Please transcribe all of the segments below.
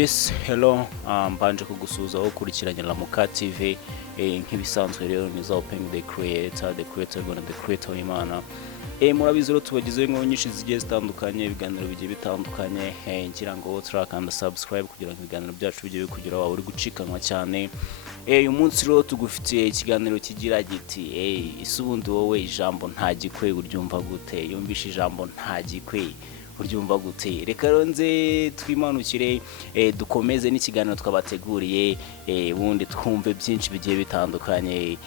Yes, hello, mbanje kugusuza aho ukurikiranye Ramuka TV, nk'ibisanzwe rero ni za open the creator gonna the creator w'Imana. Murabizi rero tubagize inkuru nyinshi zigiye zitandukanye, ibiganiro bigiye bitandukanye, ngira ngo turakanda subscribe kugira ngo ibiganiro byacu bijye bikugira wawe uri gucikanwa cyane. Uyu munsi rero tugufitiye ikiganiro kigira giti isubundi wowe ijambo ntagikwe uryumva gute? Yumvisha ijambo ntagikwe uryumva gute? Reka rero nze twimanukire dukomeze n'ikiganiro twabateguriye, ubundi twumve byinshi bigiye bitandukanye.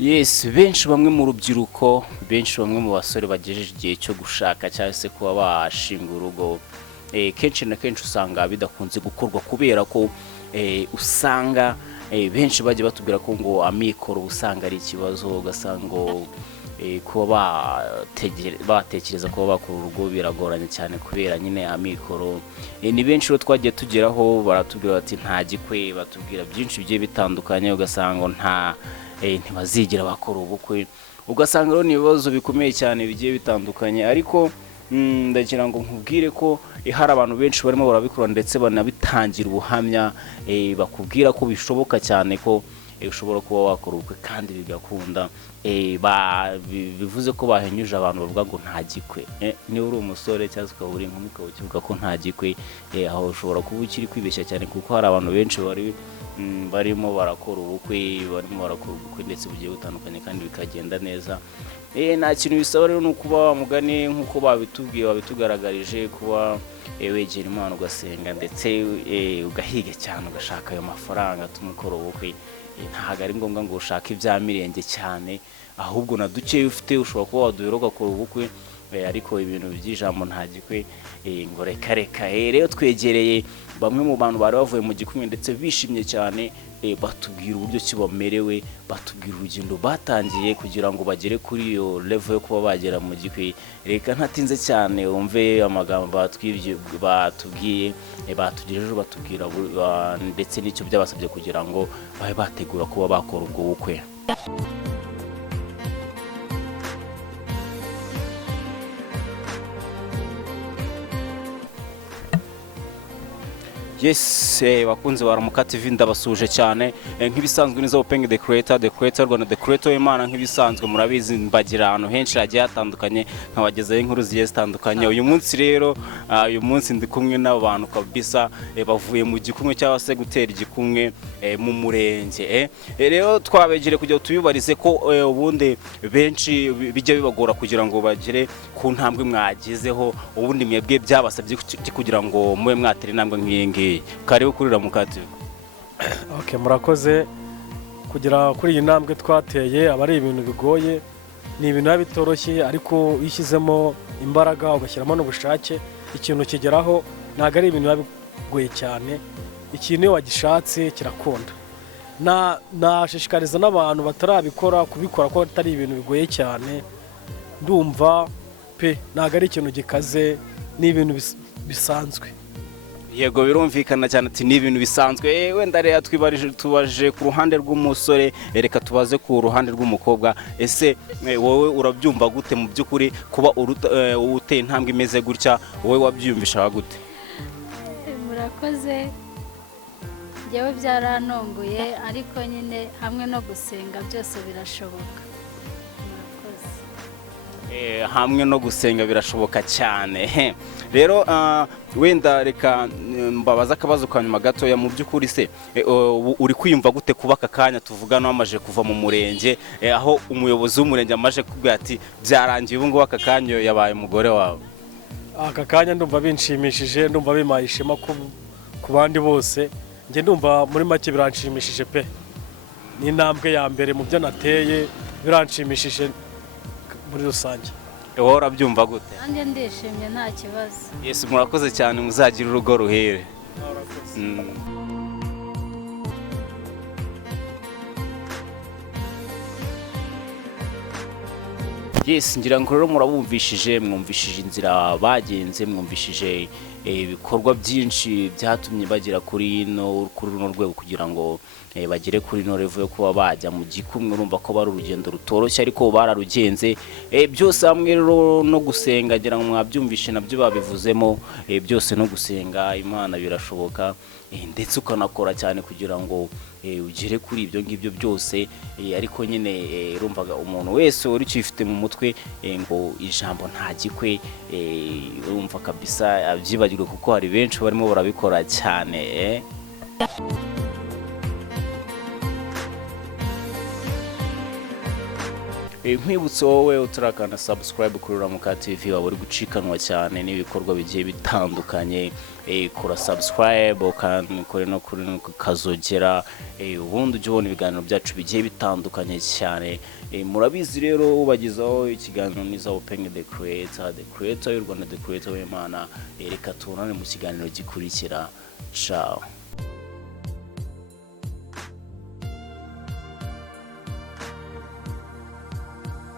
Yes, benshi bamwe mu rubyiruko, benshi bamwe mu basore bagejeje igihe cyo gushaka cyangwa se kuba bashinga urugo, kenshi na kenshi usanga bidakunze gukorwa kubera ko usanga benshi bagiye batubwira ko ngo amikoro usanga ari ikibazo, ugasanga kuba batekereza kuba bakora urugo biragoranye cyane kubera nyine amikoro. Ni benshi rero twagiye tugeraho baratubwira bati ntagikwe, batubwira byinshi bigiye bitandukanye, ugasanga ntibazigira bakora ubukwe, ugasanga rero ni ibibazo bikomeye cyane bigiye bitandukanye. Ariko ndagira ngo nkubwire ko hari abantu benshi barimo barabikora ndetse banabitangira ubuhamya, bakubwira ko bishoboka cyane ko ushobora kuba wakora ubukwe kandi bigakunda. Bivuze ko bahenyuje abantu bavuga ngo ntagikwe. Niba uri umusore cyangwa ukaba uri inkumi ukaba ukivuga ko ntagikwe, aho ushobora kuba ukiri kwibeshya cyane, kuko hari abantu benshi barimo barakora ubukwe, ndetse bugiye butandukanye kandi bikagenda neza. Nta kintu bisaba rero ni ukuba mugani nk'uko babitugaragarije, kuba wegera Imana ugasenga ndetse ugahiga cyane, ugashaka ayo mafaranga atuma ukora ubukwe. Ntabwo ari ngombwa ngo ushake ibya mirenge cyane, ahubwo na duke ufite ushobora kuba waduhera ugakora ubukwe. Ariko ibintu by'ijambo ntagikwe ngo reka. Rero twegereye bamwe mu bantu bari bavuye mu gikumwe ndetse bishimye cyane, batubwira uburyo ki bamerewe, batubwira urugendo batangiye kugira ngo bagere kuri iyo level yo kuba bagera mu gikwe. Reka ntatinze cyane wumve amagambo batubwiye, batugejeje, batubwira ndetse n'icyo byabasabye kugira ngo babe bategura kuba bakora ubwo bukwe. Yes, bakunze ba Ramuka TV ndabasuje cyane. Nk'ibisanzwe nizo open the creator Rwanda the creator w'Imana. Nk'ibisanzwe murabizi mbagira ahantu henshi hagiye hatandukanye, nkabagezaho inkuru zigiye zitandukanye. Uyu munsi rero uyu munsi ndi kumwe n'abantu kabisa bavuye mu gikumwe cyangwa se gutera igikumwe mu murenge. Rero twabegere kugira tubibarize ko ubundi benshi bijya bibagora kugira ngo bagere ku ntambwe mwagezeho, ubundi mwebwe byabasabye kugira ngo mube mwatera intambwe nk'iyi. Karibu kuri Ramuka TV. Okay, murakoze. Kugira kuri iyi ntambwe twateye aba ari ibintu bigoye, ni ibintu bitoroshye, ariko ishyizemo imbaraga ugashyiramo n'ubushake, ikintu kigeraho. Ntabwo ari ibintu bigoye cyane, ikintu iyo wagishatse kirakunda. Nashishikariza n'abantu batarabikora kubikora ko atari ibintu bigoye cyane. Ndumva ntabwo ari ikintu gikaze, ni ibintu bisanzwe. Yego, birumvikana cyane ati ni ibintu bisanzwe. Wenda rero tubaje ku ruhande rw'umusore, reka tubaze ku ruhande rw'umukobwa. Ese wowe urabyumva gute mu by'ukuri kuba uteye intambwe imeze gutya? Wowe wabyiyumvisha gute? Murakoze. Njyewe byaranongoye, ariko nyine hamwe no gusenga byose birashoboka. Hamwe no gusenga birashoboka cyane. Rero wenda reka mbabaza akabazo kanyuma gatoya. Mu by'ukuri se uri kwiyumva gute kuba aka kanya tuvugana wamaje kuva mu murenge, aho umuyobozi w'umurenge amaje kubwira ati byarangiye, ubu ngubu aka kanya yabaye umugore wawe? Aka kanya ndumva binshimishije, ndumva bimaye ishema ku bandi bose. Njye ndumva muri make biranshimishije pe. Ni intambwe ya mbere mu byo nateye, biranshimishije muri rusange. wowe urabyumva gute? nanjye ndishimye nta kibazo. Yes, murakoze cyane, muzagira urugo ruhere. Yes, ngira ngo rero murabumvishije, mwumvishije inzira bagenze, mwumvishije ibikorwa byinshi byatumye bagera kuri runo rwego kugira ngo bagere kuri no level yo kuba bajya mu gikumwe. Urumva ko bari urugendo rutoroshye ariko bararugenze. Byose hamwe rero no gusenga, ngira ngo mwabyumvishe nabyo babivuzemo. Byose no gusenga Imana birashoboka, ndetse ukanakora cyane kugira ngo ugere kuri ibyo ngibyo byose. Ariko nyine urumvaga umuntu wese uri cyifite mu mutwe ngo ijambo ntagikwe, urumva kabisa abyibagirwe kuko hari benshi barimo barabikora cyane. Nkwibutse wowe utarakanda subscribe kuri Ramuka TV, waba uri gucikanwa cyane n'ibikorwa bigiye bitandukanye. Kora subscribe kandi kore no kuri kazogera, ubundi ujye ubona ibiganiro byacu bigiye bitandukanye cyane. Murabizi rero ubagizaho ikiganiro niza Open the creator y'u Rwanda, the creator w'Imana. Reka tubonane mu kiganiro gikurikira. Ciao.